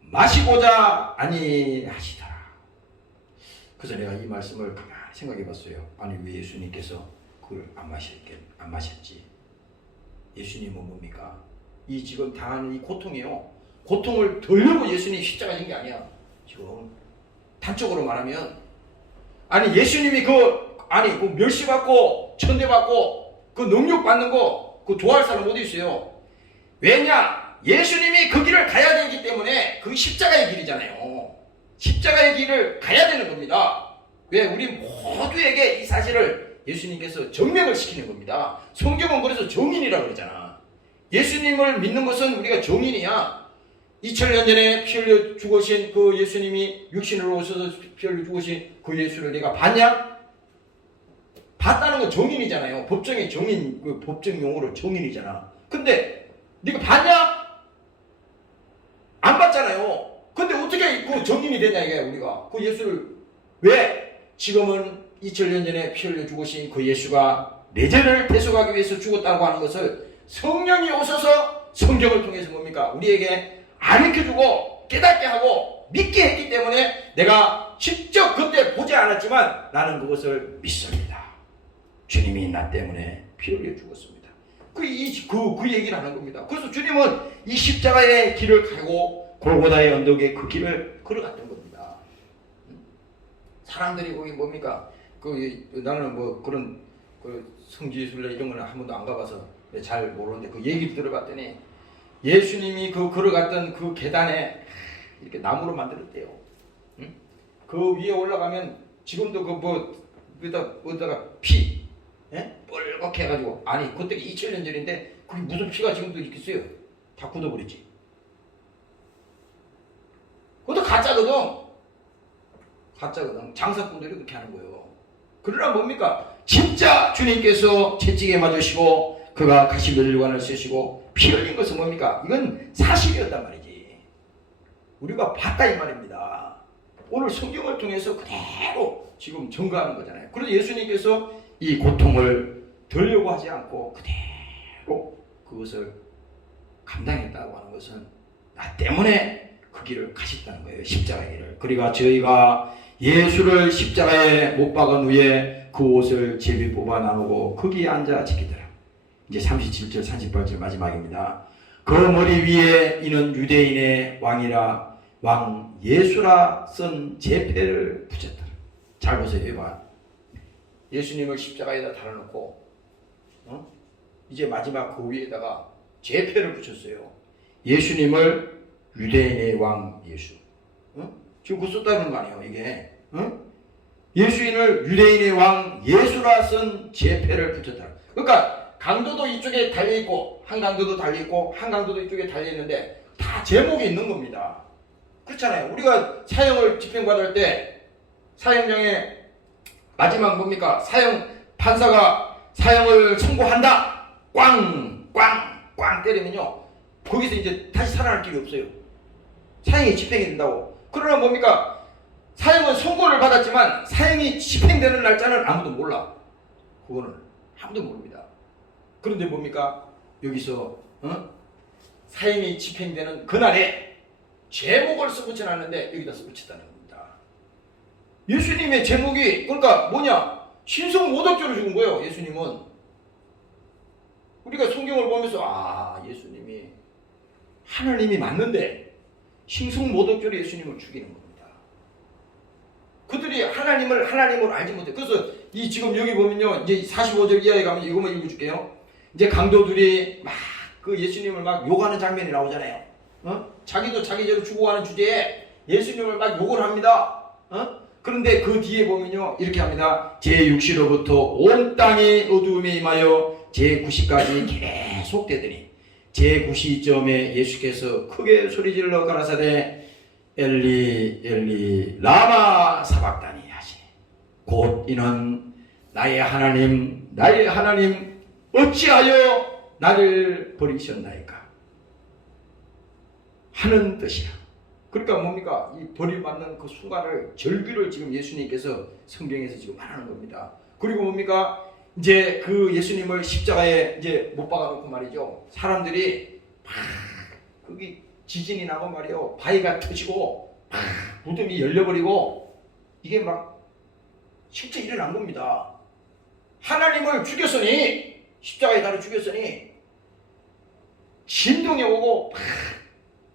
마시고자 아니하시더라. 그래서 내가 이 말씀을 가만히 생각해 봤어요. 아니 왜 예수님께서 그걸 안 마셨지? 예수님은 뭡니까? 이 지금 당하는 이 고통이요. 고통을 덜려고 예수님이 십자가 진 게 아니야. 지금 단적으로 말하면 아니 예수님이 그 멸시받고 천대받고 그 능력받는 거 그 좋아할 사람 어디 있어요? 왜냐? 예수님이 그 길을 가야 되기 때문에 그 십자가의 길이잖아요. 십자가의 길을 가야 되는 겁니다. 왜? 우리 모두에게 이 사실을 예수님께서 증명을 시키는 겁니다. 성경은 그래서 정인이라고 그러잖아. 예수님을 믿는 것은 우리가 정인이야. 2000년 전에 피 흘려 죽으신 그 예수님이 육신으로 오셔서 피 흘려 죽으신 그 예수를 내가 봤냐? 봤다는 건 정인이잖아요. 법정의 정인, 그 법정 용어로 정인이잖아. 근데 네가 봤냐? 안 봤잖아요. 근데 어떻게 그 정인이 되냐 이게 우리가. 그 예수를 왜? 지금은 2000년 전에 피 흘려 죽으신 그 예수가 내 죄를 대속하기 위해서 죽었다고 하는 것을 성령이 오셔서 성경을 통해서 뭡니까? 우리에게 가르쳐주고 깨닫게 하고 믿게 했기 때문에 내가 직접 그때 보지 않았지만 나는 그것을 믿습니다. 주님이 나 때문에 피 흘려 죽었습니다. 그 얘기를 하는 겁니다. 그래서 주님은 이 십자가의 길을 가고 골고다의 언덕에 그 길을 걸어갔던 겁니다. 사람들이 거기 뭡니까? 나는 뭐 그런 성지순례 이런 거는 한 번도 안 가봐서 잘 모르는데 그 얘기를 들어봤더니 예수님이 그 걸어갔던 그 계단에 이렇게 나무로 만들었대요. 응? 그 위에 올라가면 지금도 어디다가 피 뻘겋게 해가지고 아니 그때 2000년 전인데 그게 무슨 피가 지금도 있겠어요? 다 굳어버렸지. 그것도 가짜거든. 장사꾼들이 그렇게 하는 거예요. 그러나 뭡니까? 진짜 주님께서 채찍에 맞으시고 그가 가시면류관을 쓰시고 피 흘린 것은 뭡니까? 이건 사실이었단 말이지. 우리가 봤다 이 말입니다. 오늘 성경을 통해서 그대로 지금 증거하는 거잖아요. 그래서 예수님께서 이 고통을 덜려고 하지 않고 그대로 그것을 감당했다고 하는 것은 나 때문에 그 길을 가셨다는 거예요. 십자가의 길을. 그러니까 저희가 예수를 십자가에 못 박은 후에 그 옷을 제비 뽑아 나누고 거기에 앉아 지키더라. 이제 37절 38절 마지막입니다. 그 머리 위에 이는 유대인의 왕이라 왕 예수라 쓴 제패를 붙였더라. 잘 보세요. 이봐. 예수님을 십자가에다 달아놓고 이제 마지막 그 위에다가 제패를 붙였어요. 예수님을 유대인의 왕 예수. 지금 그거 썼다는 거 아니에요 이게. 예수인을 유대인의 왕 예수라 쓴 제패를 붙였다. 그러니까 강도도 이쪽에 달려있고 한 강도도 달려있고 한 강도도 이쪽에 달려있는데 다 제목이 있는 겁니다. 그렇잖아요. 우리가 사형을 집행받을 때 사형장에 마지막 뭡니까? 판사가 사형을 선고한다. 꽝 때리면요. 거기서 이제 다시 살아날 길이 없어요. 사형이 집행이 된다고. 그러나 뭡니까? 사형은 선고를 받았지만 사형이 집행되는 날짜는 아무도 몰라. 그거는 아무도 모릅니다. 그런데 뭡니까? 여기서 사형이 집행되는 그날에 제목을 써붙여 놨는데 여기다 써붙였다는 겁니다. 예수님의 제목이 그러니까 뭐냐? 신성모독죄로 죽은 거예요. 예수님은. 우리가 성경을 보면서 예수님이 하나님이 맞는데 신성모독죄로 예수님을 죽이는 겁니다. 그들이 하나님을 알지 못해. 그래서 이 지금 여기 보면요. 이제 45절 이하에 가면 이것만 읽어줄게요. 이제 강도들이 막 그 예수님을 막 욕하는 장면이 나오잖아요. 자기도 자기대로 죽어가는 주제에 예수님을 막 욕을 합니다. 그런데 그 뒤에 보면요 이렇게 합니다. 제6시로부터 온 땅이 어두움에 임하여 제9시까지 계속되더니 제9시점에 예수께서 크게 소리질러 가라사대 엘리 엘리 라마 사박다니 하시니 곧 이는 나의 하나님 어찌하여 나를 버리셨나이까 하는 뜻이야. 그러니까 뭡니까? 이 버림받는 그 순간을 절규를 지금 예수님께서 성경에서 지금 말하는 겁니다. 그리고 뭡니까? 이제 그 예수님을 십자가에 이제 못 박아놓고 말이죠. 사람들이 막 거기 지진이 나고 말이요. 바위가 터지고 막 무덤이 열려버리고 이게 막 실제 일어난 겁니다. 하나님을 죽였으니 십자가에 달아 죽였으니 진동이 오고 막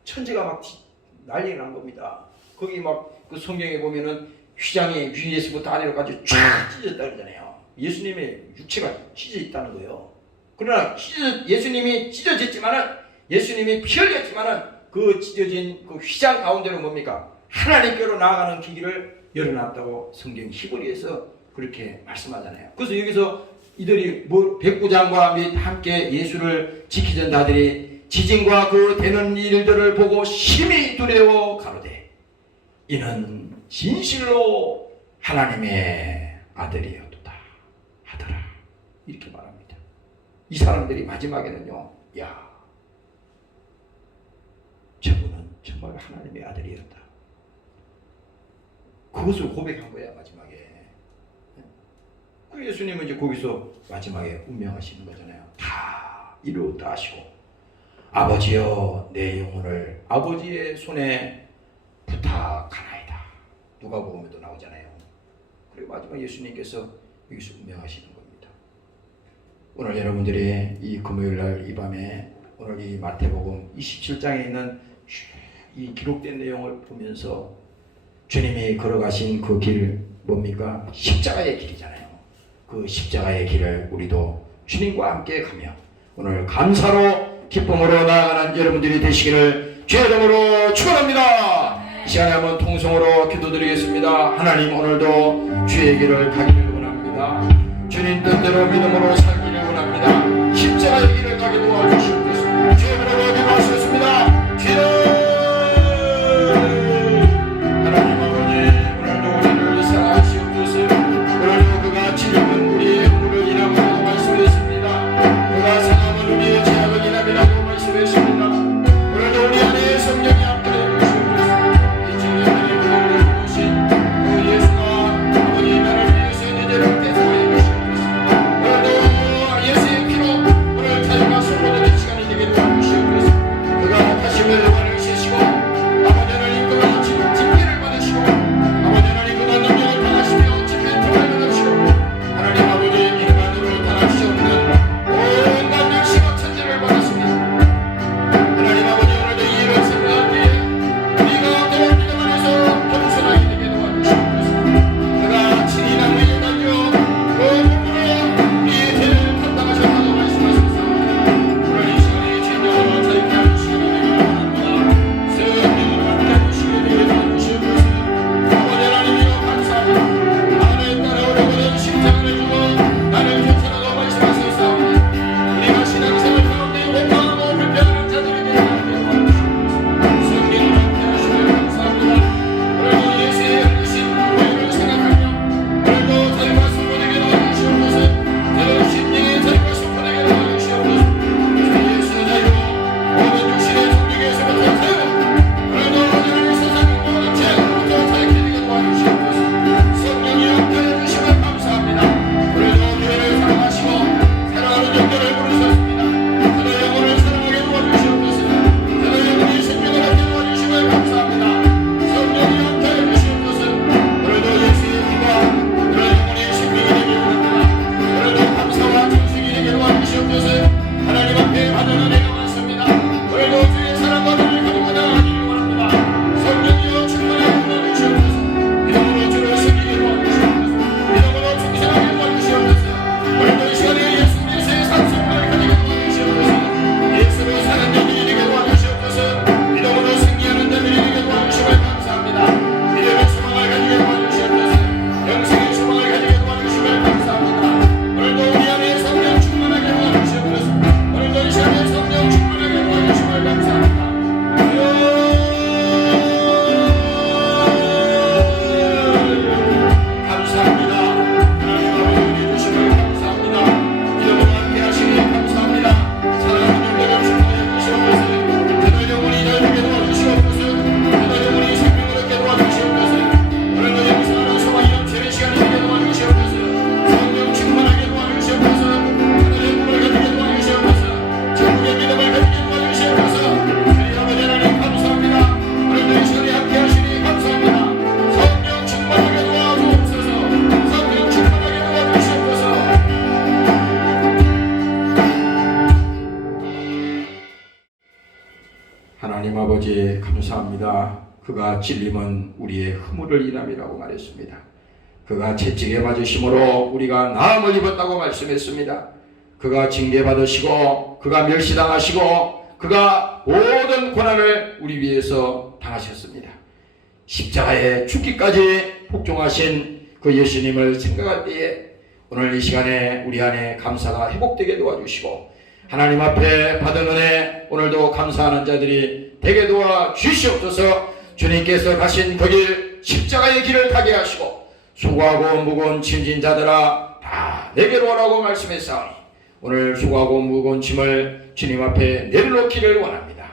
천지가 막 난리가 난 겁니다. 거기 막 그 성경에 보면은 휘장이 위에서부터 아래로까지 쫙 찢어졌다 그러잖아요. 예수님의 육체가 찢어져 있다는 거예요. 그러나 예수님이 찢어졌지만은 예수님이 피 흘렸지만은 그 찢어진 그 휘장 가운데로 뭡니까? 하나님께로 나아가는 길을 열어놨다고 성경 히브리에서 그렇게 말씀하잖아요. 그래서 여기서 이들이 백부장과 및 함께 예수를 지키던 자들이 지진과 그 되는 일들을 보고 심히 두려워 가로되 이는 진실로 하나님의 아들이었도다 하더라 이렇게 말합니다. 이 사람들이 마지막에는요 야 저분은 정말 하나님의 아들이었다 그것을 고백한 거야 마지막에. 그 예수님은 이제 거기서 마지막에 운명하시는 거잖아요. 다 이루었다 하시고 아버지여 내 영혼을 아버지의 손에 부탁하나이다. 누가복음에도 나오잖아요. 그리고 마지막 예수님께서 여기서 운명하시는 겁니다. 오늘 여러분들이 이 금요일날 이 밤에 오늘 이 마태복음 27장에 있는 이 기록된 내용을 보면서 주님이 걸어가신 그 길 뭡니까? 십자가의 길이잖아요. 그 십자가의 길을 우리도 주님과 함께 가며 오늘 감사로 기쁨으로 나아가는 여러분들이 되시기를 주의 이름으로 축원합니다. 이 시간에 한번 통성으로 기도드리겠습니다. 하나님 오늘도 주의 길을 가기를 원합니다. 주님 뜻대로 믿음으로 살기를 원합니다. 십자가의 길을 가게 도와주시옵소서. 주의 이름으로 기도하셨습니다. 주여 하나님 아버지 오늘도 우리를 사랑하시옵소서. 오늘도 그가 치료는 우리의 허물을 인함으로 말씀했습니다. 그가 상함은 우리의 죄악을 인함이라고 말씀했습니다. 오늘도 우리 안에 성령이 함께 해주시옵소서. 이 주님의 우리를 부르신 그 예수가 아버지 나를 위해서 내 죄를 대속하여 주시옵소서. 오늘도 예수의 피로 오늘 자유가 선포되는 시간이 되게 도와주시옵소서. 그가 다시 감사합니다. 그가 찔림은 우리의 허물을 인함이라고 말했습니다. 그가 채찍에 맞으심으로 우리가 나음을 입었다고 말씀했습니다. 그가 징계받으시고 그가 멸시당하시고 그가 모든 고난을 우리 위해서 당하셨습니다. 십자가에 죽기까지 복종하신 그 예수님을 생각할 때에 오늘 이 시간에 우리 안에 감사가 회복되게 도와주시고 하나님 앞에 받은 은혜 오늘도 감사하는 자들이 되게 도와 주시옵소서. 주님께서 가신 그 길 십자가의 길을 가게 하시고 수고하고 무거운 짐진 자들아 다 내게로 오라고 말씀했사오니 오늘 수고하고 무거운 짐을 주님 앞에 내려놓기를 원합니다.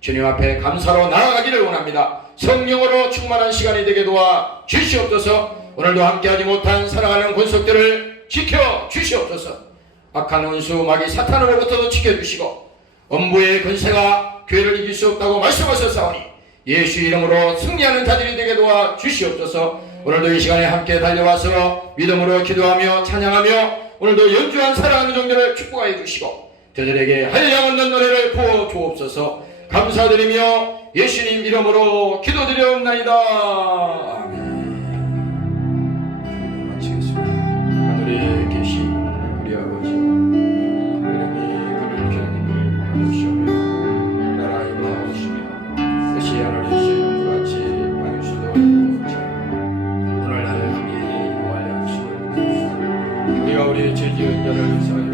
주님 앞에 감사로 나아가기를 원합니다. 성령으로 충만한 시간이 되게 도와 주시옵소서. 오늘도 함께하지 못한 사랑하는 권속들을 지켜 주시옵소서. 악한 원수 마귀 사탄으로부터도 지켜주시고 엄부의 권세가 교회를 이길 수 없다고 말씀하셨사오니 예수 이름으로 승리하는 자들이 되게 도와 주시옵소서. 오늘도 이 시간에 함께 달려와서 믿음으로 기도하며 찬양하며 오늘도 연주한 사랑하는 종들을 축복하여 주시고 저들에게 한량 없는 노래를 부어 주옵소서. 감사드리며 예수님 이름으로 기도드려옵나이다. 아멘. 마치겠습니다. 하늘에 계신 우리 아버지 이름이 거룩하심을 받으시오며 나라의 마옵시며 뜻이 하늘에서 이룬 것 같이 땅에서도 이루어지고 오늘 나를 함께 구하여 하시고 우리가 우리의 죄 지은 자를 사하여